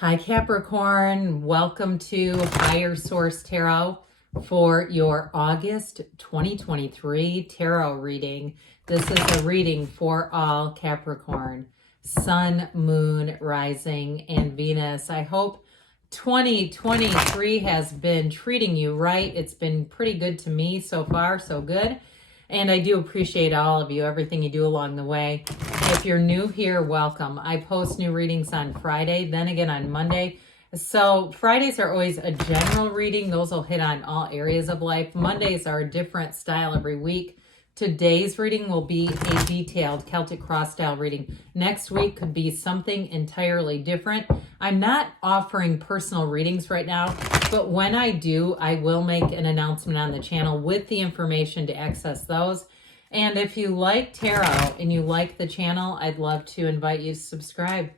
Hi Capricorn, welcome to Higher Source Tarot for your August 2023 tarot reading. This is a reading for all Capricorn, Sun, Moon, Rising, and Venus. I hope 2023 has been treating you right. It's been pretty good to me so far, so good. And I do appreciate all of you, everything you do along the way. If you're new here, welcome. I post new readings on Friday, then again on Monday. So Fridays are always a general reading. Those will hit on all areas of life. Mondays are a different style every week. Today's reading will be a detailed Celtic cross style reading. Next week could be something entirely different. I'm not offering personal readings right now, but when I do, I will make an announcement on the channel with the information to access those. And if you like tarot and you like the channel, I'd love to invite you to subscribe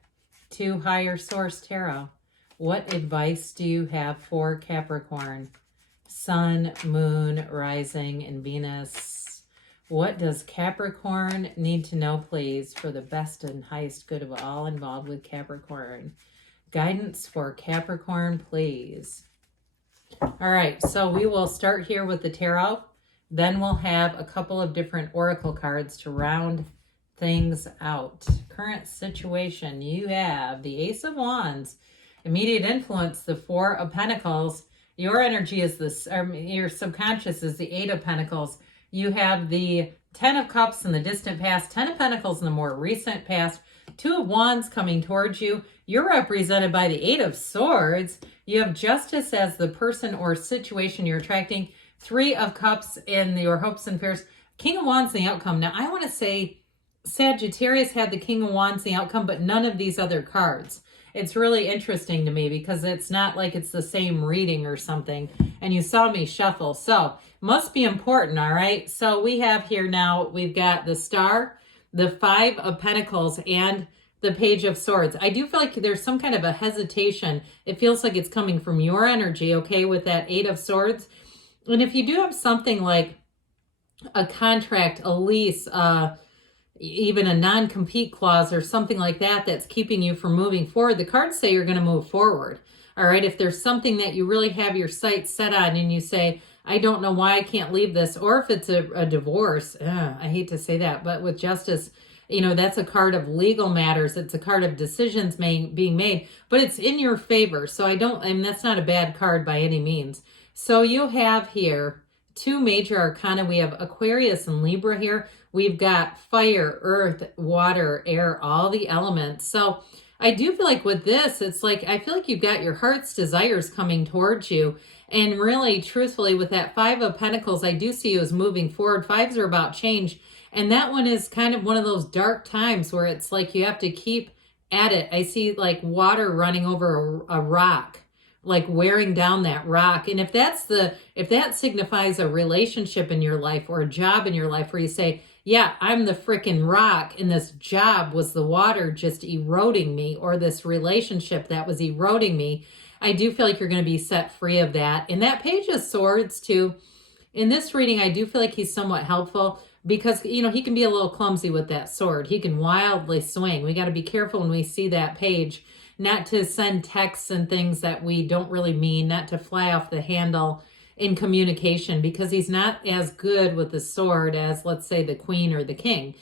to Higher Source Tarot. What advice do you have for Capricorn? Sun, Moon, Rising, and Venus. What does Capricorn need to know, please, for the best and highest good of all involved with Capricorn? Guidance for Capricorn, please. All right, so we will start here with the tarot. Then we'll have a couple of different oracle cards to round things out. Current situation, you have the Ace of Wands, immediate influence, the Four of Pentacles. Your energy is this, your subconscious is the Eight of Pentacles. You have the Ten of Cups in the distant past, Ten of Pentacles in the more recent past, Two of Wands coming towards you. You're represented by the Eight of Swords. You have Justice as the person or situation you're attracting. Three of Cups in your hopes and fears. King of Wands in the outcome. Now, I want to say Sagittarius had the King of Wands in the outcome, but none of these other cards. It's really interesting to me because it's not like it's the same reading or something. And you saw me shuffle. So, must be important, all right? So, we have here now, we've got the Star, the Five of Pentacles, and the Page of Swords. I do feel like there's some kind of a hesitation. It feels like it's coming from your energy, okay, with that Eight of Swords. And if you do have something like a contract, a lease, even a non-compete clause or something like that that's keeping you from moving forward, the cards say you're going to move forward. All right, if there's something that you really have your sights set on and you say, I don't know why I can't leave this, or if it's a divorce, I hate to say that, but with Justice, you know, that's a card of legal matters. It's a card of decisions being made, but it's in your favor. So that's not a bad card by any means. So you have here two major arcana. We have Aquarius and Libra here. We've got fire, earth, water, air, all the elements. So I do feel like with this, it's like, I feel like you've got your heart's desires coming towards you. And really, truthfully, with that Five of Pentacles, I do see you as moving forward. Fives are about change. And that one is kind of one of those dark times where it's like you have to keep at it. I see like water running over a rock, like wearing down that rock. And if that signifies a relationship in your life or a job in your life where you say, yeah, I'm the freaking rock and this job was the water just eroding me, or this relationship that was eroding me, I do feel like you're going to be set free of that. And that Page of Swords too, in this reading, I do feel like he's somewhat helpful because, you know, he can be a little clumsy with that sword. He can wildly swing. We got to be careful when we see that page, not to send texts and things that we don't really mean, not to fly off the handle in communication, because he's not as good with the sword as, let's say, the queen or the king.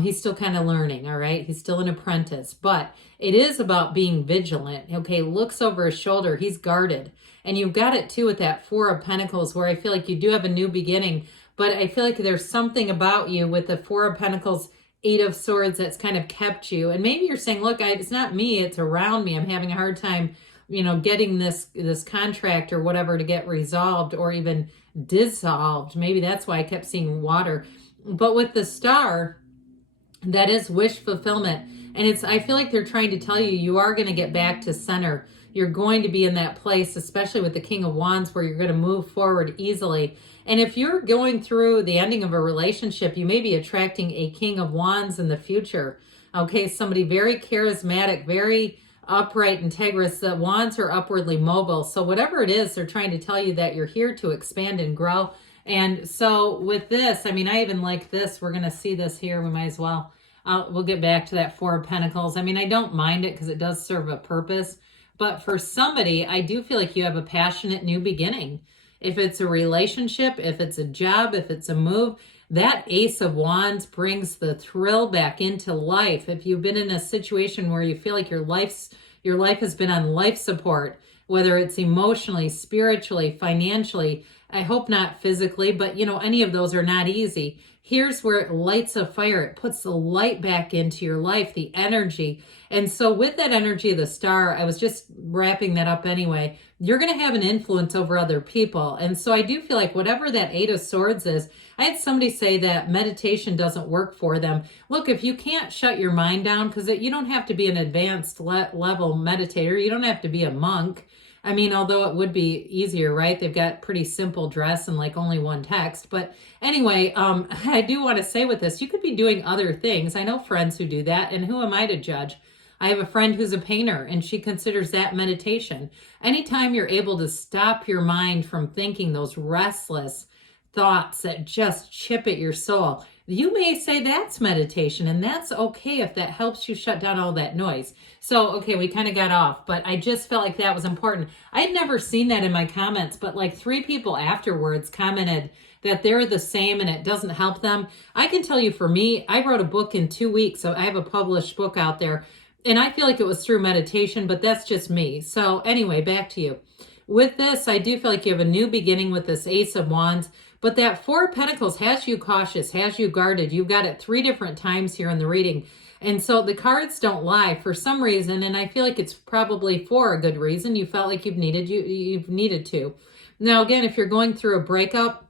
He's still kind of learning, all right? He's still an apprentice, but it is about being vigilant, okay? Looks over his shoulder. He's guarded. And you've got it, too, with that Four of Pentacles, where I feel like you do have a new beginning, but I feel like there's something about you with the Four of Pentacles, Eight of Swords that's kind of kept you. And maybe you're saying, look, it's not me, it's around me. I'm having a hard time, you know, getting this contract or whatever to get resolved or even dissolved. Maybe that's why I kept seeing water. But with the Star, that is wish fulfillment. And I feel like they're trying to tell you, you are going to get back to center. You're going to be in that place, especially with the King of Wands, where you're going to move forward easily. And if you're going through the ending of a relationship, you may be attracting a King of Wands in the future. Okay, somebody very charismatic, very upright, integrous. The Wands are upwardly mobile. So whatever it is, they're trying to tell you that you're here to expand and grow. And so with this, I mean, I even like this. We're going to see this here. We might as well. We'll get back to that Four of Pentacles. I mean, I don't mind it because it does serve a purpose. But for somebody, I do feel like you have a passionate new beginning. If it's a relationship, if it's a job, if it's a move, that Ace of Wands brings the thrill back into life. If you've been in a situation where you feel like your life has been on life support, whether it's emotionally, spiritually, financially, I hope not physically, but any of those are not easy. Here's where it lights a fire. It puts the light back into your life, the energy. And so with that energy of the star, I was just wrapping that up anyway, you're going to have an influence over other people. And so I do feel like whatever that Eight of Swords is, I had somebody say that meditation doesn't work for them. Look, if you can't shut your mind down, because you don't have to be an advanced level meditator, you don't have to be a monk. I mean, although it would be easier, right? They've got pretty simple dress and like only one text. But anyway, I do want to say with this, you could be doing other things. I know friends who do that, and who am I to judge? I have a friend who's a painter, and she considers that meditation. Anytime you're able to stop your mind from thinking those restless thoughts that just chip at your soul, you may say that's meditation, and that's okay if that helps you shut down all that noise. So, okay, we kind of got off, but I just felt like that was important. I had never seen that in my comments, but like 3 people afterwards commented that they're the same and it doesn't help them. I can tell you, for me, I wrote a book in 2 weeks, so I have a published book out there, and I feel like it was through meditation, but that's just me. So anyway, back to you. With this, I do feel like you have a new beginning with this Ace of Wands. But that Four of Pentacles has you cautious, has you guarded. You've got it 3 different times here in the reading. And so the cards don't lie for some reason, and I feel like it's probably for a good reason. You felt like you've needed to. Now, again, if you're going through a breakup,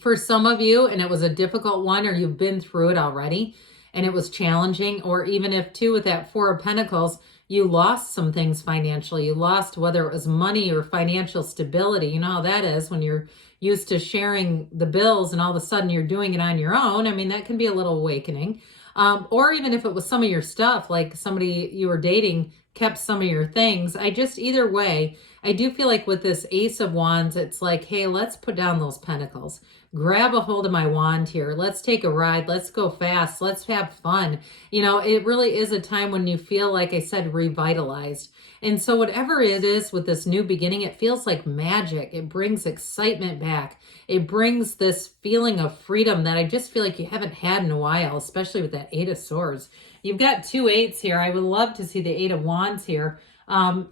for some of you, and it was a difficult one, or you've been through it already, and it was challenging, or even if too with that Four of Pentacles, you lost some things financially. You lost whether it was money or financial stability. You know how that is when you're used to sharing the bills and all of a sudden you're doing it on your own. I mean, that can be a little awakening. Or even if it was some of your stuff, like somebody you were dating kept some of your things. Either way, I do feel like with this Ace of Wands, it's like, hey, let's put down those pentacles. Grab a hold of my wand here. Let's take a ride. Let's go fast. Let's have fun. It really is a time when you feel, like I said, revitalized. And so whatever it is with this new beginning, it feels like magic. It brings excitement back. It brings this feeling of freedom that I just feel like you haven't had in a while, especially with that Eight of Swords. You've got 2 8s here. I would love to see the Eight of Wands here.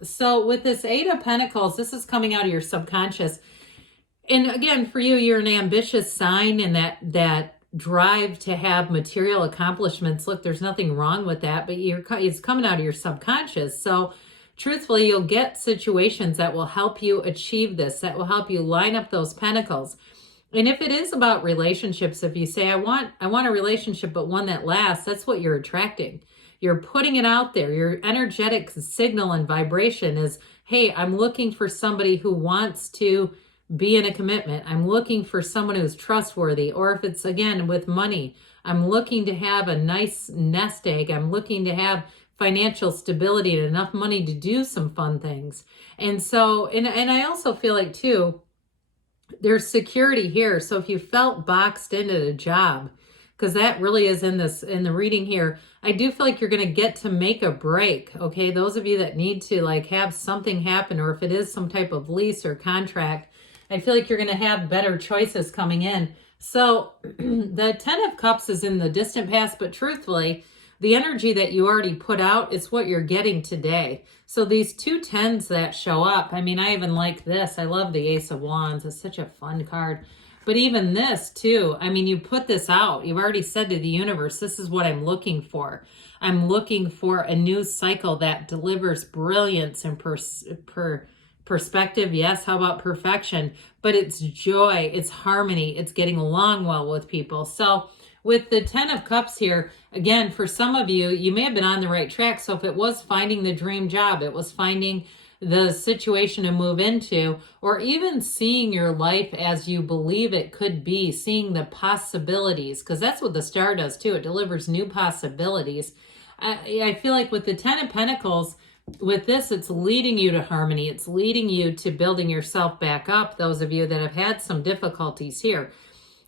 So with this Eight of Pentacles, this is coming out of your subconscious. And again, for you, you're an ambitious sign, and that drive to have material accomplishments. Look, there's nothing wrong with that, but it's coming out of your subconscious. So truthfully, you'll get situations that will help you achieve this, that will help you line up those pentacles. And if it is about relationships, if you say, I want a relationship, but one that lasts, that's what you're attracting. You're putting it out there. Your energetic signal and vibration is, hey, I'm looking for somebody who wants to be in a commitment. I'm looking for someone who's trustworthy. Or if it's, again, with money, I'm looking to have a nice nest egg. I'm looking to have financial stability and enough money to do some fun things. And so, and I also feel like too, there's security here. So if you felt boxed into a job, because that really is in the reading here, I do feel like you're going to get to make a break. Okay. Those of you that need to like have something happen, or if it is some type of lease or contract, I feel like you're going to have better choices coming in. So the 10 of Cups is in the distant past, but truthfully, the energy that you already put out is what you're getting today. So these 2 10s that show up, I mean, I even like this. I love the Ace of Wands. It's such a fun card. But even this too, I mean, you put this out. You've already said to the universe, this is what I'm looking for. I'm looking for a new cycle that delivers brilliance and perspective. Yes, how about perfection? But it's joy, it's harmony, it's getting along well with people. So with the 10 of Cups here, again, for some of you, you may have been on the right track. So if it was finding the dream job, it was finding the situation to move into, or even seeing your life as you believe it could be, seeing the possibilities, because that's what the star does too. It delivers new possibilities. I feel like with the 10 of Pentacles, with this, it's leading you to harmony. It's leading you to building yourself back up, those of you that have had some difficulties here.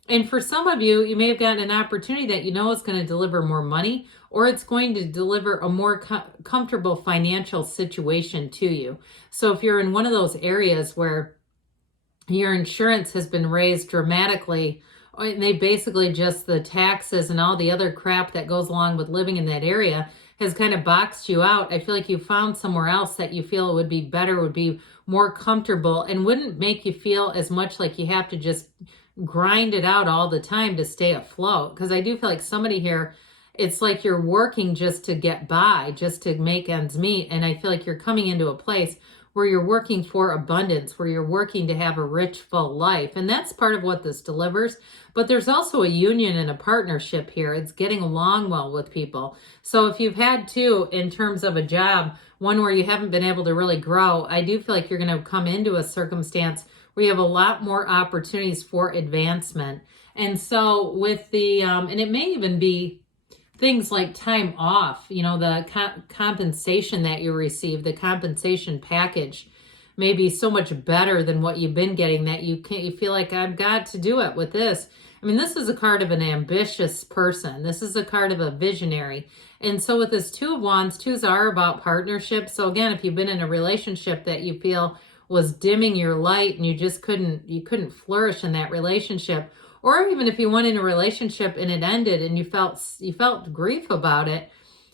And for some of you, you may have gotten an opportunity that you know is going to deliver more money, or it's going to deliver a more comfortable financial situation to you. So if you're in one of those areas where your insurance has been raised dramatically, and they basically just, the taxes and all the other crap that goes along with living in that area has kind of boxed you out. I feel like you found somewhere else that you feel would be better, would be more comfortable, and wouldn't make you feel as much like you have to just grind it out all the time to stay afloat. Because I do feel like somebody here, it's like you're working just to get by, just to make ends meet. And I feel like you're coming into a place where you're working for abundance, where you're working to have a rich, full life. And that's part of what this delivers. But there's also a union and a partnership here. It's getting along well with people. So if you've had two, in terms of a job, one where you haven't been able to really grow, I do feel like you're going to come into a circumstance where you have a lot more opportunities for advancement. And so with the, and it may even be things like time off, you know, the compensation that you receive, the compensation package may be so much better than what you've been getting that you feel like, I've got to do it with this. I mean, this is a card of an ambitious person. This is a card of a visionary. And so with this Two of Wands, twos are about partnership. So again, if you've been in a relationship that you feel was dimming your light and you just couldn't flourish in that relationship, or even if you went in a relationship and it ended and you felt grief about it,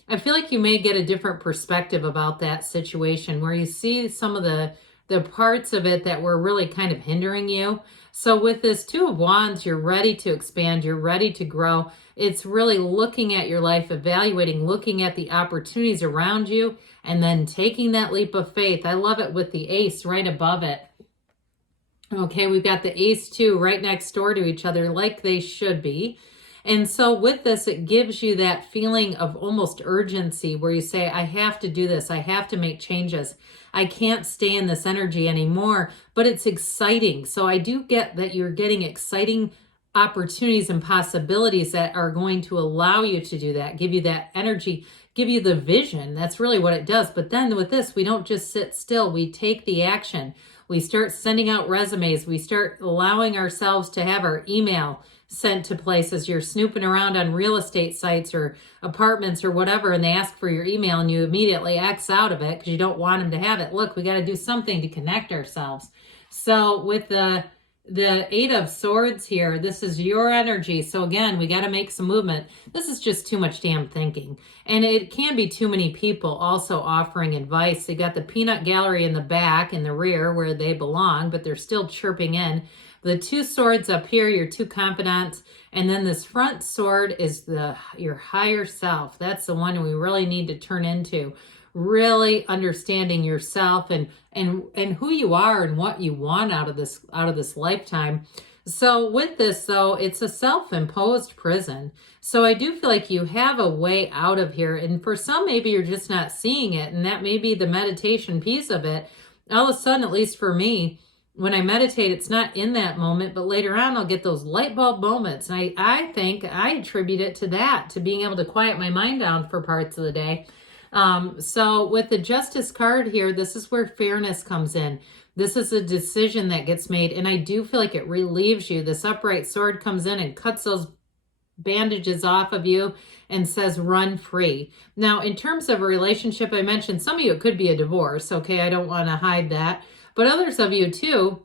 I feel like you may get a different perspective about that situation where you see some of the parts of it that were really kind of hindering you. So with this Two of Wands, you're ready to expand, you're ready to grow. It's really looking at your life, evaluating, looking at the opportunities around you, and then taking that leap of faith. I love it with the Ace right above it. Okay, we've got the Ace too right next door to each other, like they should be. And so with this, it gives you that feeling of almost urgency where you say, I have to do this. I have to make changes. I can't stay in this energy anymore, but it's exciting. So I do get that you're getting exciting opportunities and possibilities that are going to allow you to do that, give you that energy, give you the vision. That's really what it does. But then with this, we don't just sit still. We take the action. We start sending out resumes. We start allowing ourselves to have our email sent to places. You're snooping around on real estate sites or apartments or whatever, and they ask for your email and you immediately X out of it because you don't want them to have it. Look, we got to do something to connect ourselves. So with the Eight of Swords here, this is your energy. So again, we got to make some movement. This is just too much damn thinking. And it can be too many people also offering advice. They got the peanut gallery in the back, in the rear where they belong, but they're still chirping in. The two swords up here, your two confidants. And then this front sword is your higher self. That's the one we really need to turn into. Really understanding yourself and who you are and what you want out of this lifetime. So with this though, it's a self-imposed prison. So I do feel like you have a way out of here. And for some, maybe you're just not seeing it. And that may be the meditation piece of it. All of a sudden, at least for me, when I meditate, it's not in that moment, but later on I'll get those light bulb moments. And I think I attribute it to that, to being able to quiet my mind down for parts of the day. So with the Justice card here, this is where fairness comes in. This is a decision that gets made, and I do feel like it relieves you. This upright sword comes in and cuts those bandages off of you and says run free. Now, in terms of a relationship, I mentioned some of you, it could be a divorce. Okay, I don't want to hide that. But others of you too,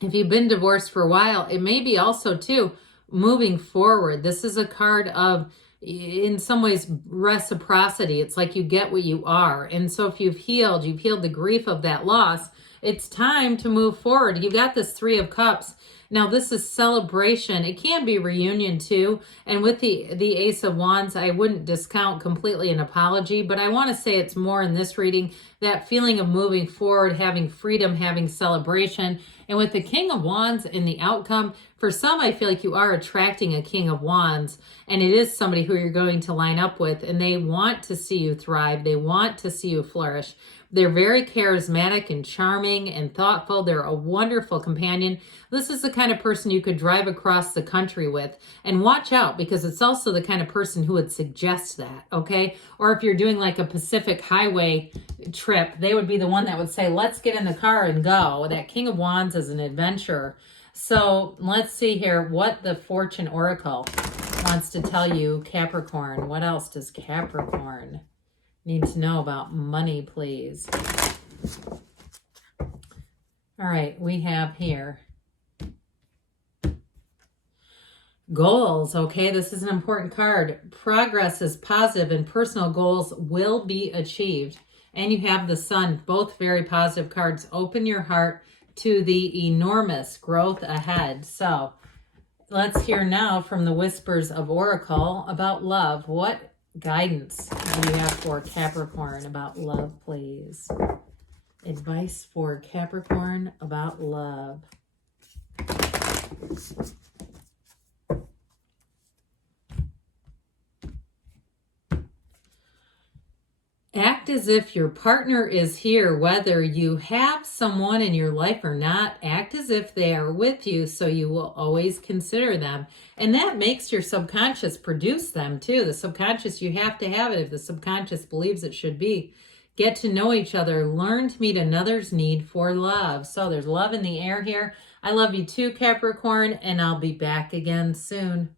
if you've been divorced for a while, it may be also too moving forward. This is a card of, in some ways, reciprocity. It's like you get what you are. And so if you've healed the grief of that loss, it's time to move forward. You've got this Three of Cups. Now this is celebration. It can be reunion too. And with the Ace of Wands, I wouldn't discount completely an apology, but I want to say it's more in this reading, that feeling of moving forward, having freedom, having celebration. And with the King of Wands in the outcome, for some, I feel like you are attracting a King of Wands, and it is somebody who you're going to line up with, and they want to see you thrive. They want to see you flourish. They're very charismatic and charming and thoughtful. They're a wonderful companion. This is the kind of person you could drive across the country with. And watch out, because it's also the kind of person who would suggest that, okay? Or if you're doing like a Pacific Highway trip, they would be the one that would say, let's get in the car and go. That King of Wands is an adventurer. So let's see here what the Fortune Oracle wants to tell you, Capricorn? What else does Capricorn need to know about money, please? All right, we have here goals. Okay, this is an important card. Progress is positive and personal goals will be achieved. And you have the Sun, both very positive cards. Open your heart to the enormous growth ahead. So let's hear now from the Whispers of Oracle about love. What guidance do you have for Capricorn about love, please? Advice for Capricorn about love. Act as if your partner is here, whether you have someone in your life or not. Act as if they are with you, so you will always consider them. And that makes your subconscious produce them too. The subconscious, you have to have it if the subconscious believes it should be. Get to know each other. Learn to meet another's need for love. So there's love in the air here. I love you too, Capricorn, and I'll be back again soon.